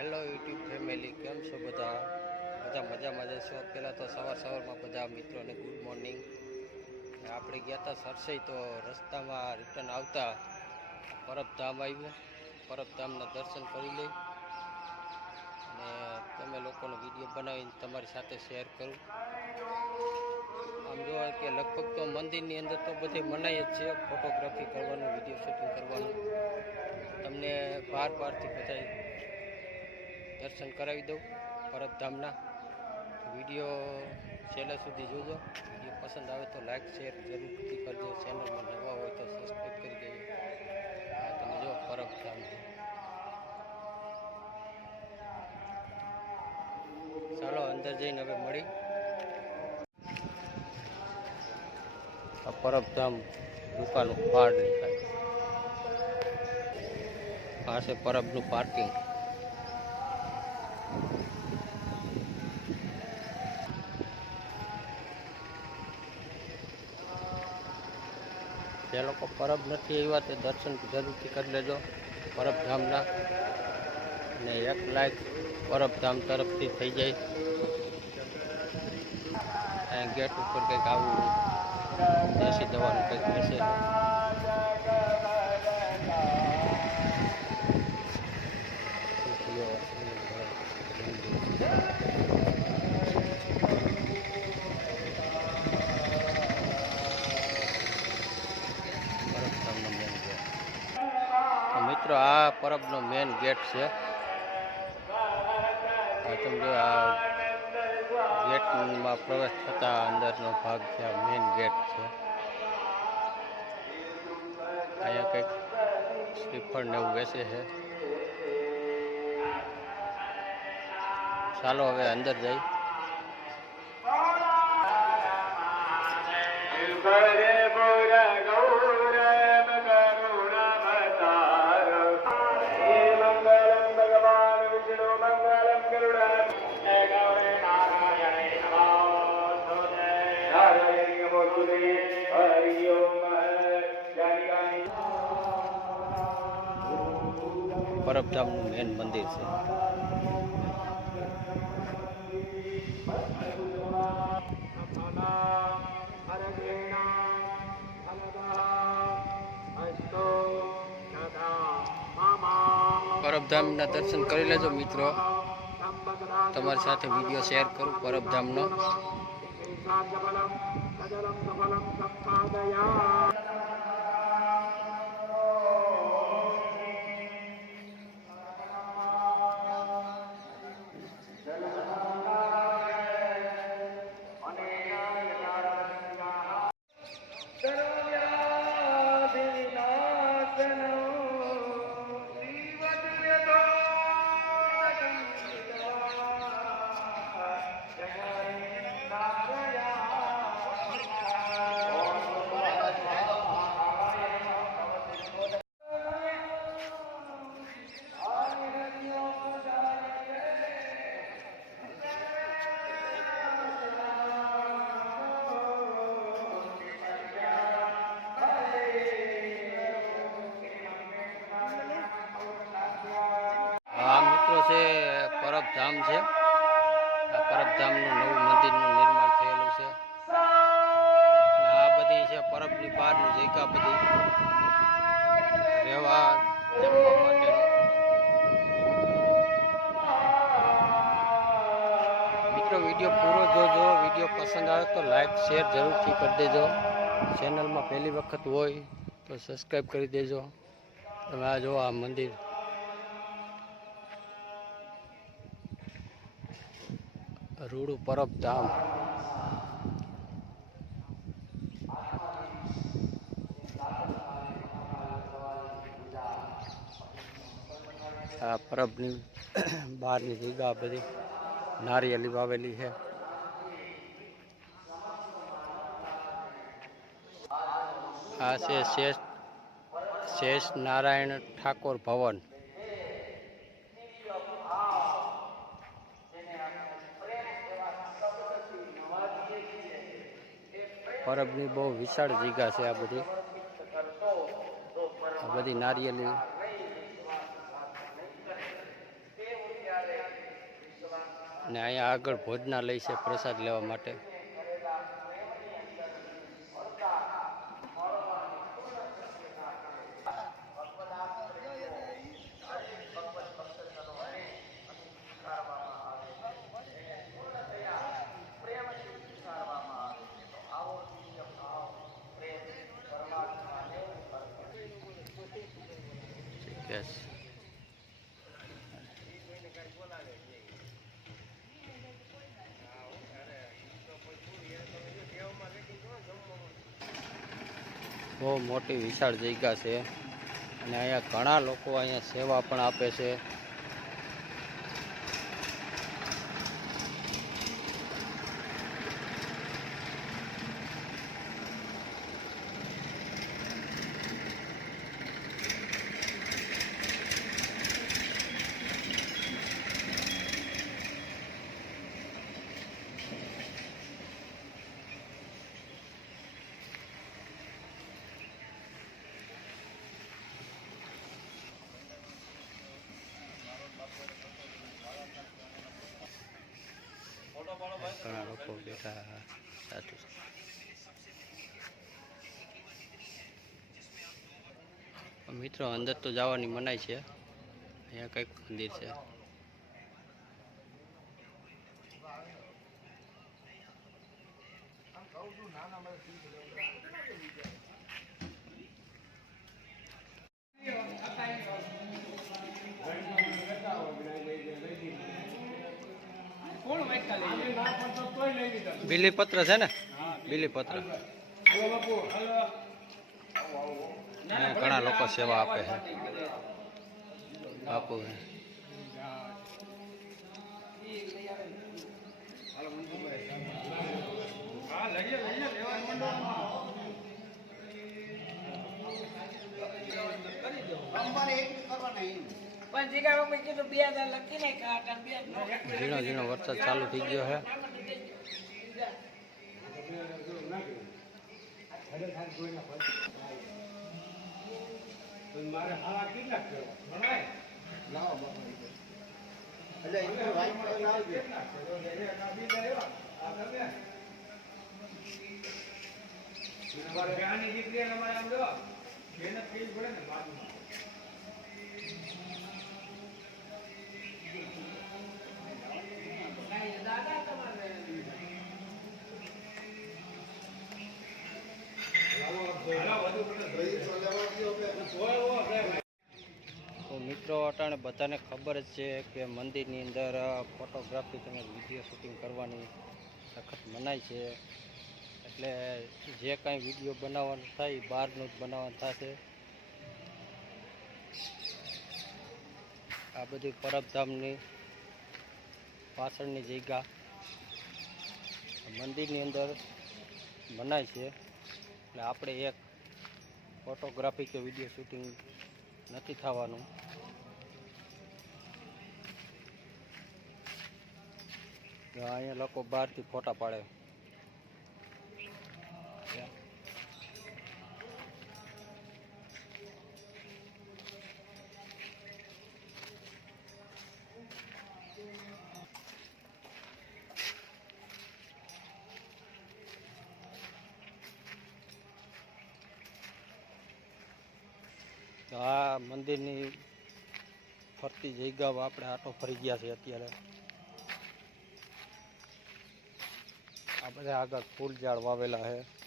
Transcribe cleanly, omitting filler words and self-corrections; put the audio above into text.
Hello YouTube family, કેમ છો બધા મજામાં જશો? પહેલાં તો સવારમાં બધા મિત્રોને ગુડ મોર્નિંગ. આપણે ગયા હતા સરસઈ, તો રસ્તામાં રિટર્ન આવતા પરબધામ આવ્યું. પરબધામના દર્શન કરી લઈ અને તમે લોકોનો વિડીયો બનાવીને તમારી સાથે શેર કરું. આમ જોવા કે લગભગ તો મંદિરની અંદર તો બધી મનાઈ જ છે, ફોટોગ્રાફી કરવાનું, વિડીયો શૂટિંગ કરવાનું. તમને બહારથી બધા દર્શન કરાવી દઉં પરબધામના. વિડીયો છેલ્લે સુધી જોજો. વિડીયો પસંદ આવે તો લાઈક શેર જરૂરથી કરજો. ચેનલમાં નવા હોય તો સબસ્ક્રાઈબ કરી દેજો. આ તમે જો પરબધામ છે. ચાલો અંદર જઈને હવે મળી. આ પરબધામ દુકાનનું બહાર દેખાય. આ છે પરબનું પાર્કિંગ. જે લોકો પરબ નથી આવ્યા તે દર્શન જરૂરથી કરી લેજો પરબધામના. અને 1 લાખ પરબધામ તરફથી થઈ જાય. અહીં ગેટ ઉપર કંઈક આવું દેશી દવાનું કંઈક હશે. મિત્રો, આ પરબનો મેન ગેટ છે. તમે જો આ ગેટમાં પ્રવેશ થતા અંદરનો ભાગ છે. આ મેન ગેટ છે. અહીંયા કંઈક શ્રીફળ ને એવું બેસે છે. ચાલો હવે અંદર જઈ. પરબધામનું મેન મંદિર છે. પરબધામના દર્શન કરી લેજો મિત્રો. તમારી સાથે વિડીયો શેર કરું પરબધામનો. છે પરબધામ છે. આ પરબધામનું નવું મંદિરનું નિર્માણ થયેલું છે. આ બધી છે પરબની બહારની જગ્યા, બધી રહેવા જમવા માટેનું. મિત્રો, વિડીયો પૂરો જોજો. વિડીયો પસંદ આવે તો લાઈક શેર જરૂરથી કરી દેજો. ચેનલમાં પહેલી વખત હોય તો સબસ્ક્રાઈબ કરી દેજો. તમે આ જો આ મંદિર રૂડુ પરબધામ. આ પરબની બહારની જગ્યા બધી નારિયેળી વાવેલી છે. આ છે શેષ નારાયણ ઠાકોર ભવન. પરબની બહુ વિશાળ જગ્યા છે. આ બધી નારિયેળી ને અહીંયા આગળ ભોજનાલય છે પ્રસાદ લેવા માટે. Yes. બહુ મોટી વિશાળ જગ્યા છે અને અહીંયા ઘણા લોકો અહીંયા સેવા પણ આપે છે. ઘણા લોકો બેઠા સાચું. મિત્રો અંદર તો જવાની મનાઈ છે. અહીંયા કંઈક મંદિર છે. બીલીપત્ર છે ને, બીલીપત્ર. ઘણા લોકો સેવા આપે છે. બાપુ ઝીણો ઝીણો વરસાદ ચાલુ થઈ ગયો છે. તો મિત્રો અટાણે બધાને ખબર જ છે કે મંદિરની અંદર ફોટોગ્રાફી તમે વિડીયો શૂટિંગ કરવાની સખત મનાઈ છે. એટલે જે કાંઈ વિડીયો બનાવવાનું થાય એ બહારનું જ બનાવવાનું થશે. આ બધી પરબધામની પાછળની જગ્યા મંદિરની અંદર મનાય છે. એટલે આપણે એક ફોટોગ્રાફી કે વિડીયો શૂટિંગ નથી થવાનું. અહીંયા લોકો બહારથી ફોટા પાડે. આ મંદિરની ફરતી જગ્યાઓ આપણે આટો ફરી ગયા છે. અત્યારે આ બધા આગળ ફૂલ ઝાડ વાવેલા છે.